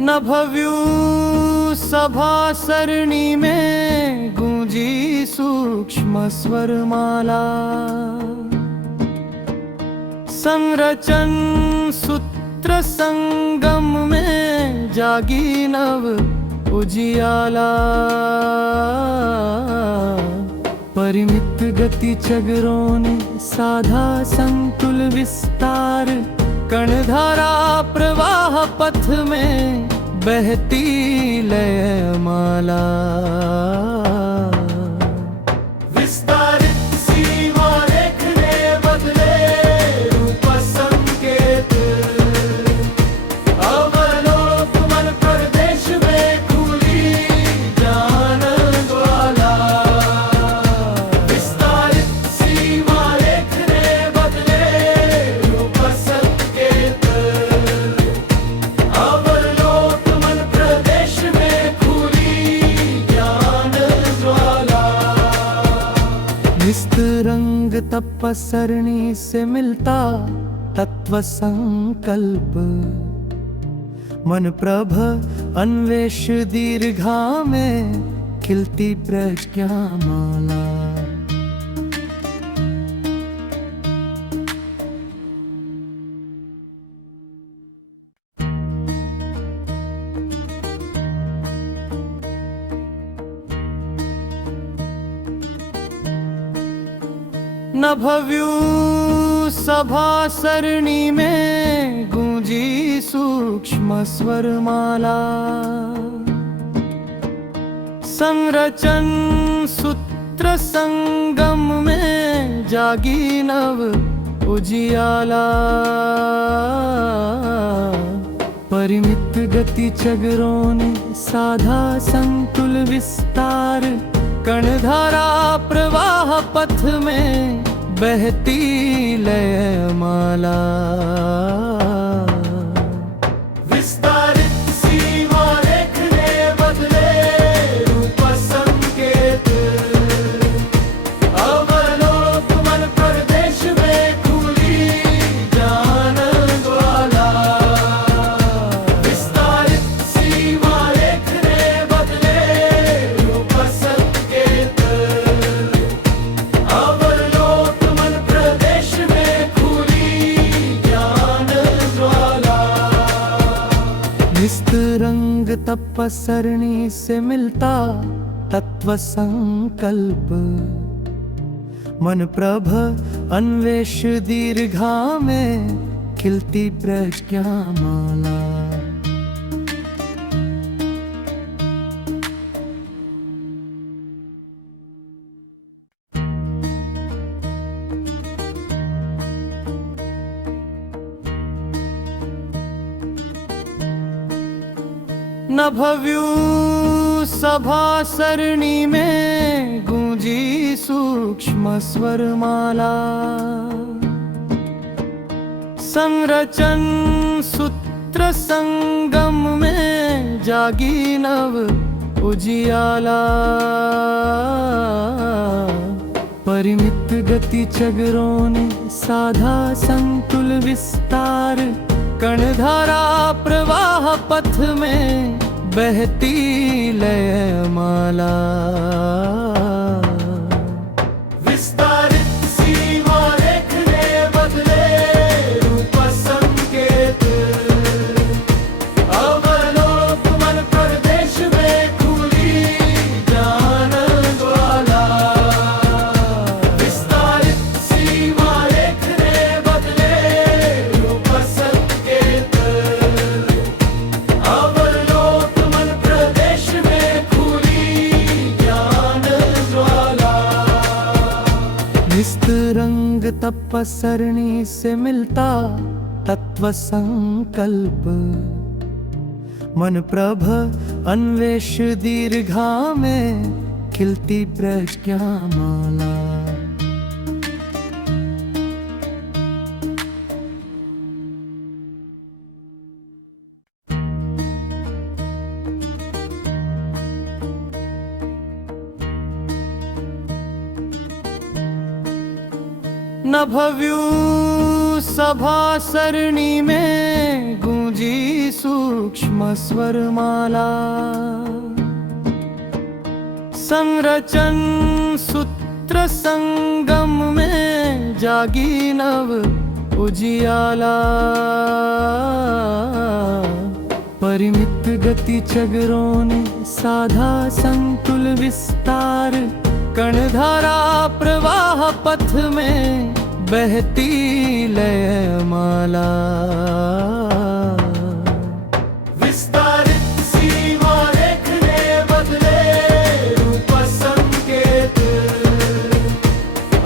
न भव्यू सभा सरणी में गूंजी सूक्ष्म स्वरमाला। संरचन सूत्र संगम में जागी नव उजियाला। परिमित गति चगरों ने साधा संकुल विस्तार। कणधारा प्रवाह पथ में बहती लय माला। विस्तारित सीमा रेख ने बदले रूप संकेत। अवलोकन प्रदेश में खुली ज्ञान ज्वाला। विस्तारित सीमा रेख ने बदले रूप संकेत। अवलोकन प्रदेश में खुली ज्ञान ज्वाला। निस्तरंग तपस्सरणी से मिलता तत्व संकल्प। मन प्रभ अन्वेष दीर्घा में खिलती प्रज्ञा माला। न भव्यू सभा सरणी में गूंजी सूक्ष्म स्वरमाला। संरचन सूत्र संगम में जागी नव उजियाला। परिमित गति चगरों ने साधा संकुल विस्तार। कणधारा प्रवाह पथ में बहती लय माला। विस्तारित सीमा रेख ने बदले रूप संकेत। अवलोकन प्रदेश में खुली ज्ञान ज्वाला। विस्तारित सीमा रेख ने बदले रूप संकेत। अवलोकन प्रदेश में खुली ज्ञान ज्वाला। निस्तरंग तपस्सरणी से मिलता तत्व संकल्प। मन प्रभ अन्वेष दीर्घा में खिलती प्रज्ञा माला। न भव्यू सभा सरणी में गूंजी सूक्ष्म स्वरमाला। संरचन सूत्र संगम में जागी नव उजियाला। परिमित गति चगरों ने साधा संकुल विस्तार। कणधारा प्रवाह पथ में बहती लय माला। विस्तारित सीमा रेख ने बदले रूप संकेत। अवलोकन प्रदेश में खुली ज्ञान ज्वाला। विस्तारित सीमा रेख ने बदले रूप संकेत। अवलोकन प्रदेश में खुली ज्ञान ज्वाला। निस्तरंग तपस्सरणी से मिलता तत्व संकल्प। मन प्रभ अन्वेष दीर्घा में खिलती प्रज्ञा माला। न भव्यू सभा सरणी में गूंजी गूंजी सूक्ष्म स्वरमाला। संरचन सूत्र संगम में जागी नव उजियाला। परिमित गति चगरों ने साधा संकुल विस्तार। कणधारा प्रवाह पथ में बहती लयमाला। विस्तारित सीमा रेखने बदले रूप संकेत।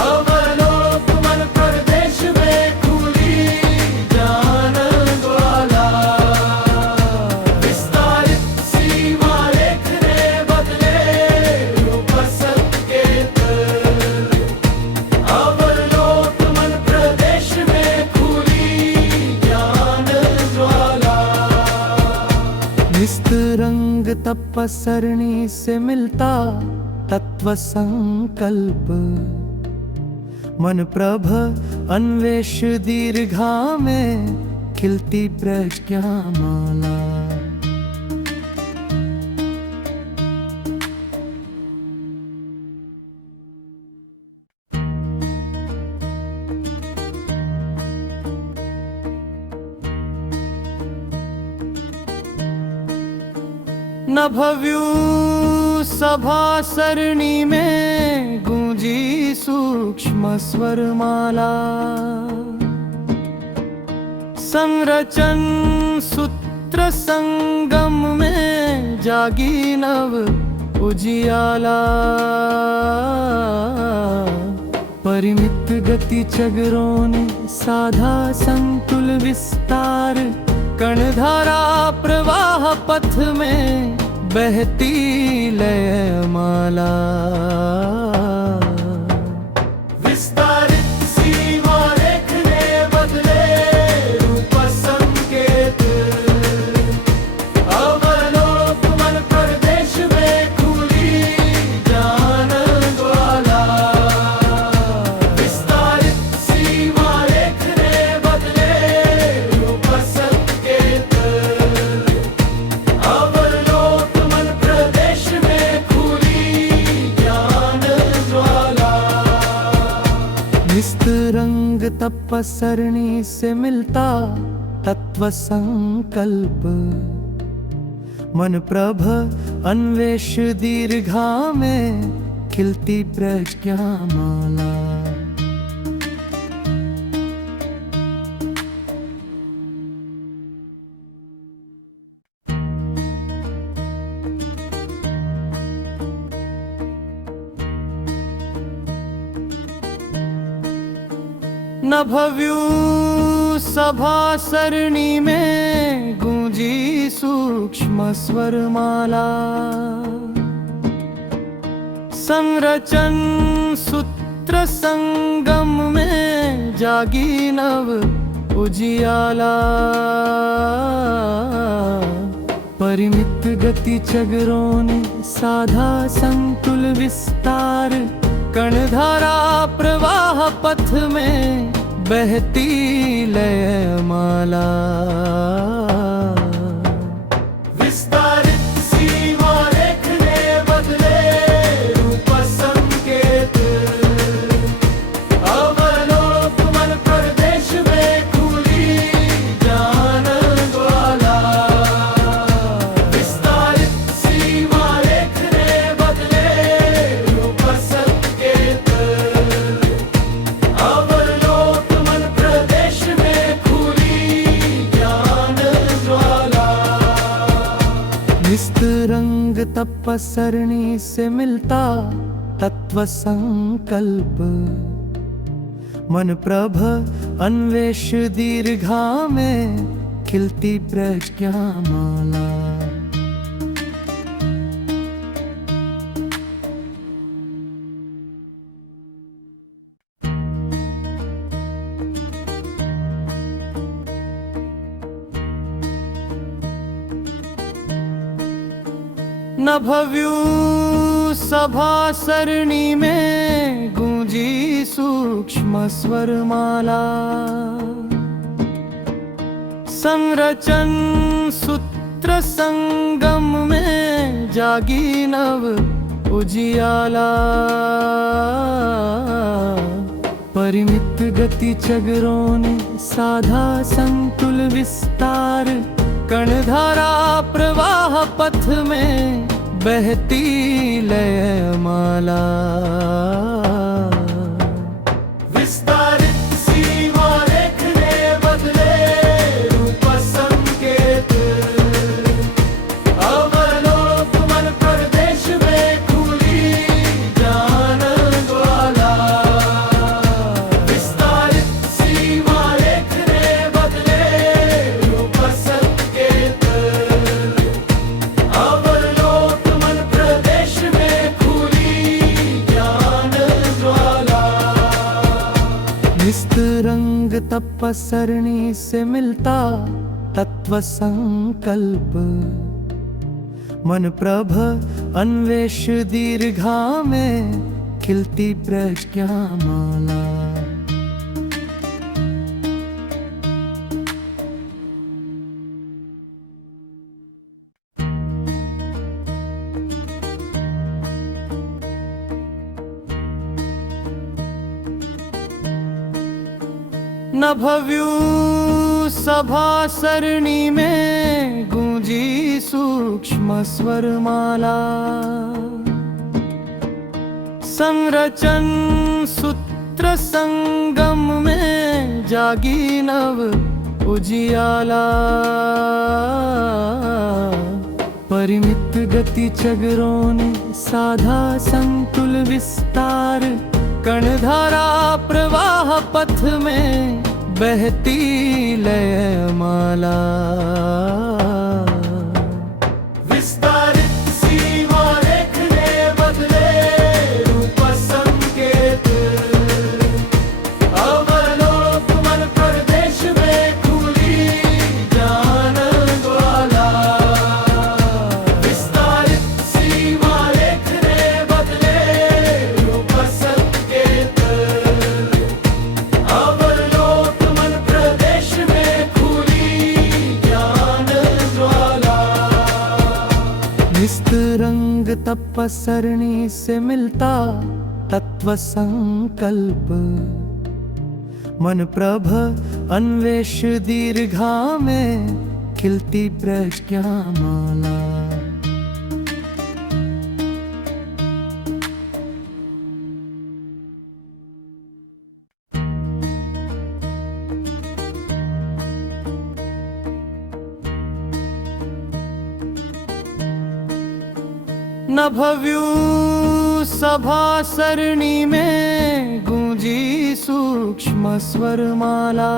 अवलोक मन प्रदेश में खुली ज्ञान ज्वाला। विस्तारित सीमा रेखने बदले रूप संकेत। अवलोक मन प्रदेश में खुली ज्ञान ज्वाला। निस्तरंग तपस्सरणी से मिलता तत्व संकल्प। मन प्रभ अन्वेष दीर्घा में खिलती प्रज्ञा माला। नभव्यू सभा सरणी में गूंजी सूक्ष्म स्वरमाला। संरचन सूत्र संगम में जागी नव उजियाला। परिमित गति चगरों ने साधा संकुल विस्तार। कणधारा प्रवाह पथ में बहती लयमाला। विस्तारित सीमा रेखने बदले रूप संकेत। अवलोक मन प्रदेश में खुली ज्ञान ज्वाला। विस्तारित सीमा रेखने बदले रूप संकेत। अवलोक मन प्रदेश में खुली ज्ञान ज्वाला। निस्तरंग तपस्सरणी से मिलता तत्व संकल्प। मन प्रभ अन्वेष दीर्घा में खिलती प्रज्ञा माला। नभव्यू सभा सरणी में गूंजी सूक्ष्म स्वरमाला। संरचन सूत्र संगम में जागी नव उजियाला। परिमित गति चगरों ने साधा संकुल विस्तार। कणधारा प्रवाह पथ में बहती लयमाला। विस्तारित सीमा रेखने बदले रूप संकेत। अवलोक मन प्रदेश में खुली ज्ञान ज्वाला। विस्तारित सीमा रेखने बदले रूप संकेत। अवलोक मन प्रदेश में खुली ज्ञान ज्वाला। निस्तरंग तपस्सरणी से मिलता तत्व संकल्प। मन प्रभ अन्वेष दीर्घा में खिलती प्रज्ञा माला। नभव्यू सभा सरणी में गूंजी सूक्ष्म स्वरमाला। संरचन सूत्र संगम में जागी नव उजियाला। परिमित गति चगरों ने साधा संकुल विस्तार। कणधारा प्रवाह पथ में बहती लय माला। विस्तारित सीमा रेखने बदले रूप संकेत। अवलोक मन प्रदेश में खुली जान ज्वाला। विस्तारित सीमा रेखने बदले रूप संकेत। अवलोक मन प्रदेश में खुली जान ज्वाला। निस्तरंग तपस्सरणी से मिलता तत्व संकल्प। मन प्रभ अन्वेष दीर्घा में खिलती प्रज्ञा माला। नभव्यू सभा सरणी में गूंजी सूक्ष्म स्वर माला। संरचन सूत्र संगम में जागी नव उजियाला। परिमित गति चगरों ने साधा संकुल विस्तार। कणधारा प्रवाह पथ में बहती लय माला। विस्तारित सीमा रेखने बदले रूप संकेत। अवलोक मन प्रदेश में खुली जान ज्वाला। विस्तारित सीमा रेखने बदले रूप संकेत। अवलोक मन प्रदेश में खुली ज्ञान ज्वाला। निस्तरंग तपस्सरणी से मिलता तत्व संकल्प। मन प्रभ अन्वेष दीर्घा में खिलती प्रज्ञा माला। नभव्यू सभा सरणी में गूंजी सूक्ष्म स्वर माला।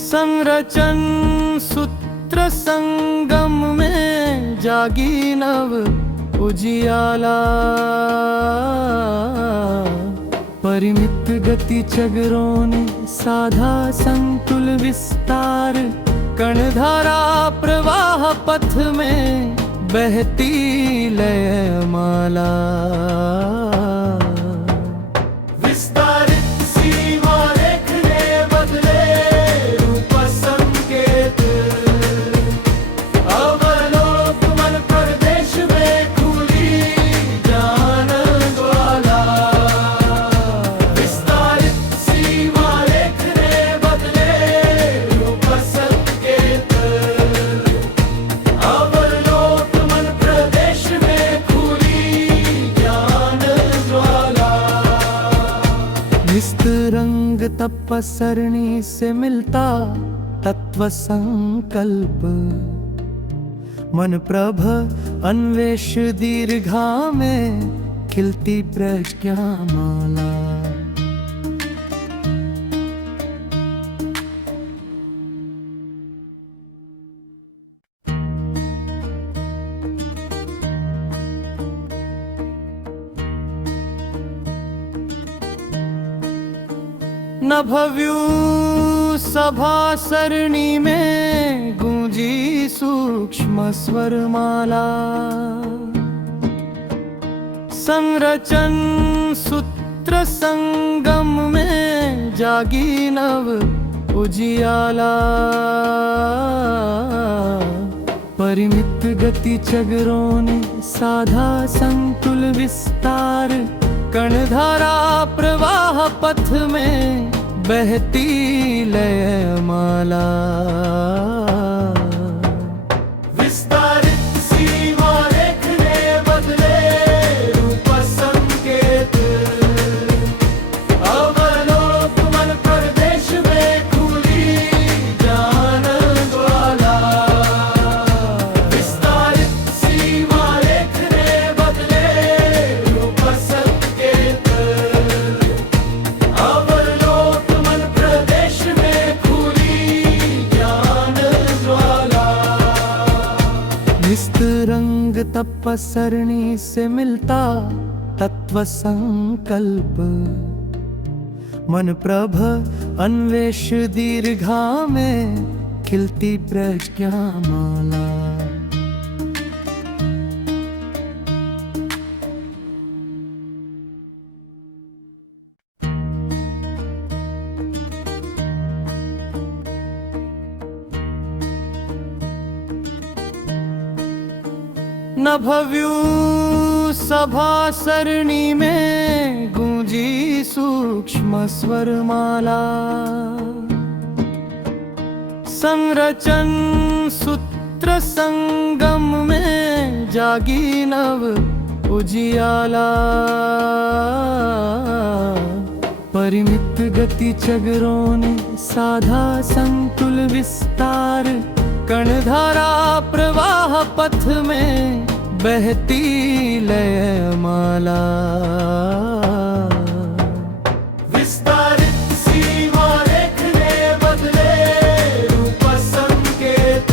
संरचन सूत्र संगम में जागी नव उजियाला। परिमित गति चगरों ने साधा संकुल विस्तार। कणधारा प्रवाह पथ में बहती लय माला। विस्तारित सीमा रेखने बदले रूप संकेत। अवलोक मन प्रदेश में खुली जान ज्वाला। विस्तारित सीमा रेखने बदले रूप संकेत। अवलोक मन प्रदेश में खुली ज्ञान ज्वाला। निस्तरंग तपस्सरणी से मिलता तत्व संकल्प। मन प्रभ अन्वेष दीर्घा में खिलती प्रज्ञा माला। नभव्यू सभा सरणी में गूंजी सूक्ष्म स्वर माला। संरचन सूत्र संगम में जागी नव उजियाला। परिमित गति चगरों ने साधा संकुल विस्तार, कणधारा प्रवाह पथ में बहती लयमाला। विस्तारित सीमा रेखने बदले रूप संकेत, अवलोकन प्रदेश में खुली ज्ञान ज्वाला। विस्तारित सीमा रेखने बदले रूप संकेत, अवलोकन प्रदेश में खुली ज्ञान ज्वाला। निस्तरंग तपस्सरणी से मिलता तत्व संकल्प, मन प्रभ अन्वेष दीर्घा में खिलती प्रज्ञा माला। नभव्यू सभा सरणी में गूंजी सूक्ष्म स्वरमाला। संरचन सूत्र संगम में जागी नव उजियाला। परिमित गति चगरों ने साधा संकुल विस्तार, कणधारा प्रवाह पथ में बहती लयमाला। विस्तारित सीमा रेखने बदले रूप संकेत,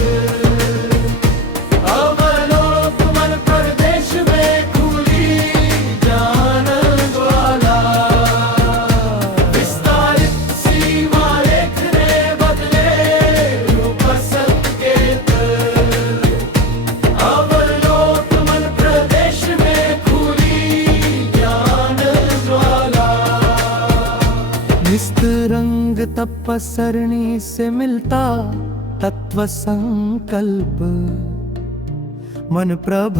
अवलोकन प्रदेश में खुली ज्ञान ज्वाला। विस्तारित सीमा रेखने बदले रूप संकेत, अवलोकन प्रदेश में खुली ज्ञान ज्वाला। निस्तरंग तपस्सरणी से मिलता तत्व संकल्प, मन प्रभ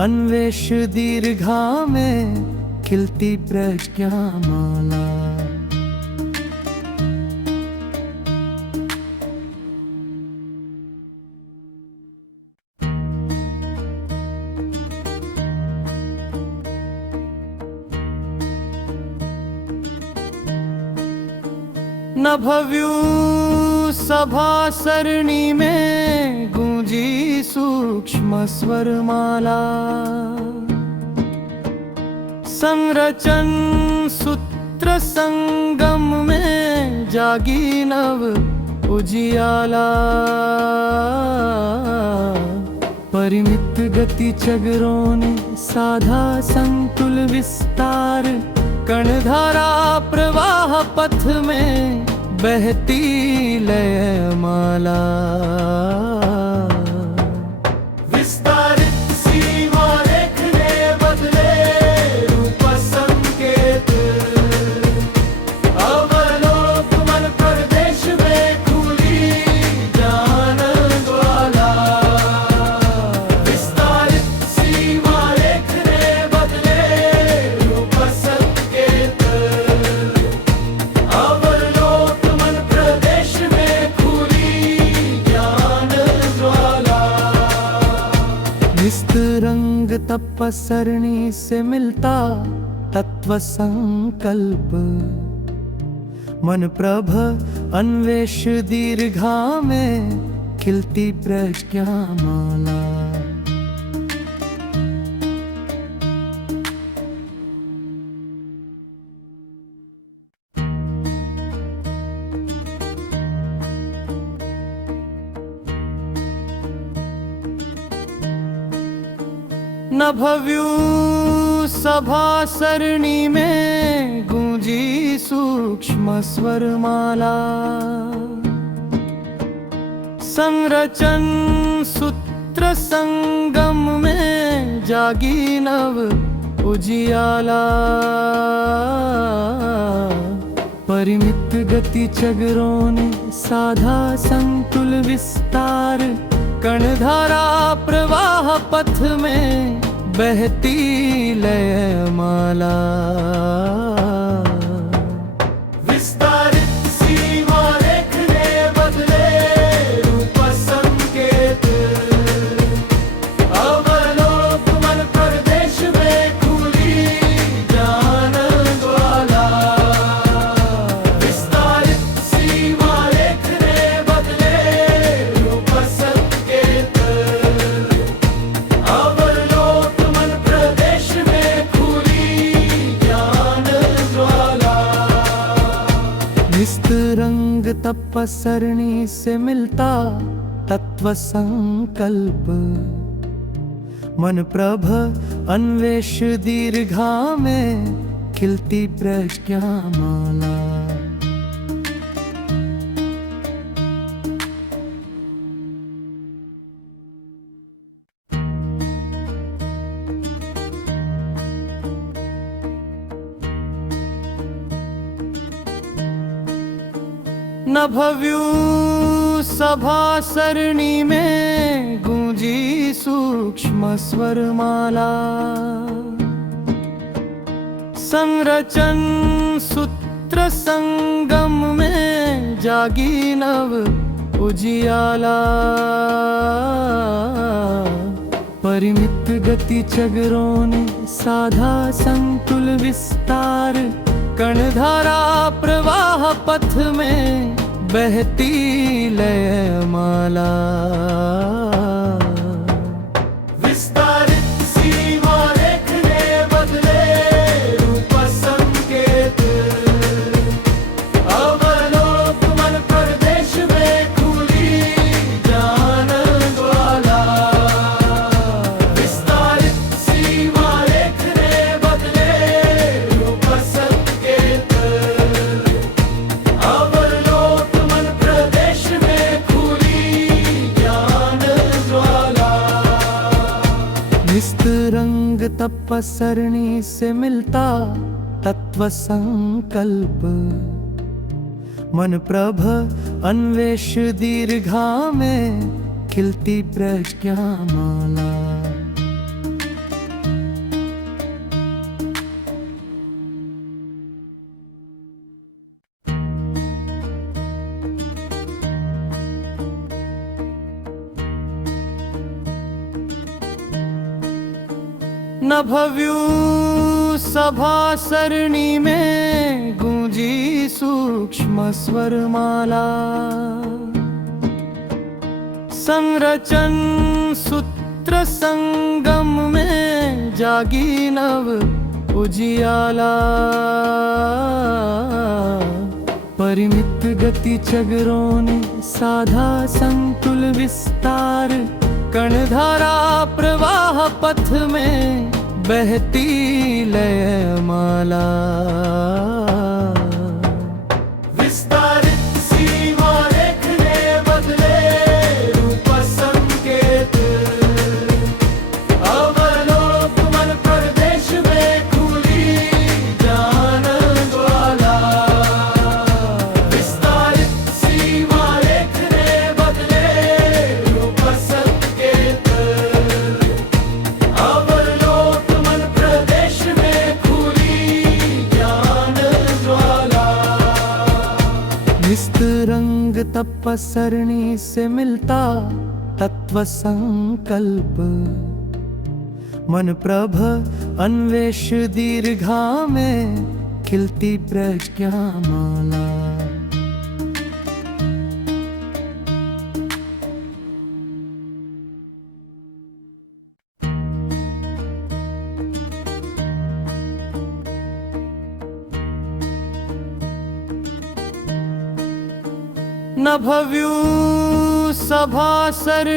अन्वेष दीर्घा में खिलती प्रज्ञा माला। नभव्यू सभा सरणी में गूंजी सूक्ष्म स्वरमाला। संरचन सूत्र संगम में जागी नव उजियाला। परिमित गति चगरों ने साधा संकुल विस्तार, कणधारा प्रवाह पथ में बहती लयमाला। विस्तारित सीमा रेखने बदले रूप संकेत, अवलोकन प्रदेश में खुली ज्ञान ज्वाला। विस्तारित सीमा रेखने बदले रूप संकेत, अवलोकन प्रदेश में खुली ज्ञान ज्वाला। निस्तरंग तपस्सरणी से मिलता तत्व संकल्प, मन प्रभ अन्वेष दीर्घा में खिलती प्रज्ञा माला। नभव्यू सभा सरणी में गूंजी सूक्ष्म स्वरमाला। संरचन सूत्र संगम में जागी नव उजियाला। परिमित गति चगरों ने साधा संकुल विस्तार, कणधारा प्रवाह पथ में बहती लय माला। विस्तारित सीमा रेखने बदले रूप संकेत, अवलोक मन प्रदेश में खुली ज्ञान ज्वाला। विस्तारित सीमा रेखने बदले रूप संकेत, अवलोक मन प्रदेश में खुली ज्ञान ज्वाला। निस्तरंग तपस्सरणी से मिलता तत्व संकल्प, मन प्रभ अन्वेष दीर्घा में खिलती प्रज्ञा माला। नभव्यू सभा सरणी में गूंजी सूक्ष्म स्वरमाला। संरचन सूत्र संगम में जागी नव उजियाला। परिमित गति चगरों ने साधा संकुल विस्तार, कणधारा प्रवाह पथ में बहती लय माला। विस्तारित सीमा रेखने बदले रूप संकेत, अवलोक मन प्रदेश में खुली ज्ञान ज्वाला। विस्तारित सीमा रेखने बदले रूप संकेत, अवलोक मन प्रदेश में खुली ज्ञान ज्वाला। निस्तरंग तपस्सरणी से मिलता तत्व संकल्प, मन प्रभ अन्वेष दीर्घा में खिलती प्रज्ञा माला। नभव्यू सभा सरणी में गूंजी सूक्ष्म स्वरमाला। संरचन सूत्र संगम में जागी नव उजियाला। परिमित गति चगरों ने साधा संकुल विस्तार, कणधारा प्रवाह पथ में बहती लय माला। विस्तारित सीमा रेखने बदले रूप संकेत, अवलोक मन प्रदेश में खुली ज्ञान ज्वाला। विस्तारित सीमा रेखने बदले रूप संकेत, अवलोक मन प्रदेश में खुली ज्ञान ज्वाला। निस्तरंग तपस्सरणी से मिलता तत्व संकल्प, मन प्रभ अन्वेष दीर्घा में खिलती प्रज्ञा माला। नभव्यू सभा सरणी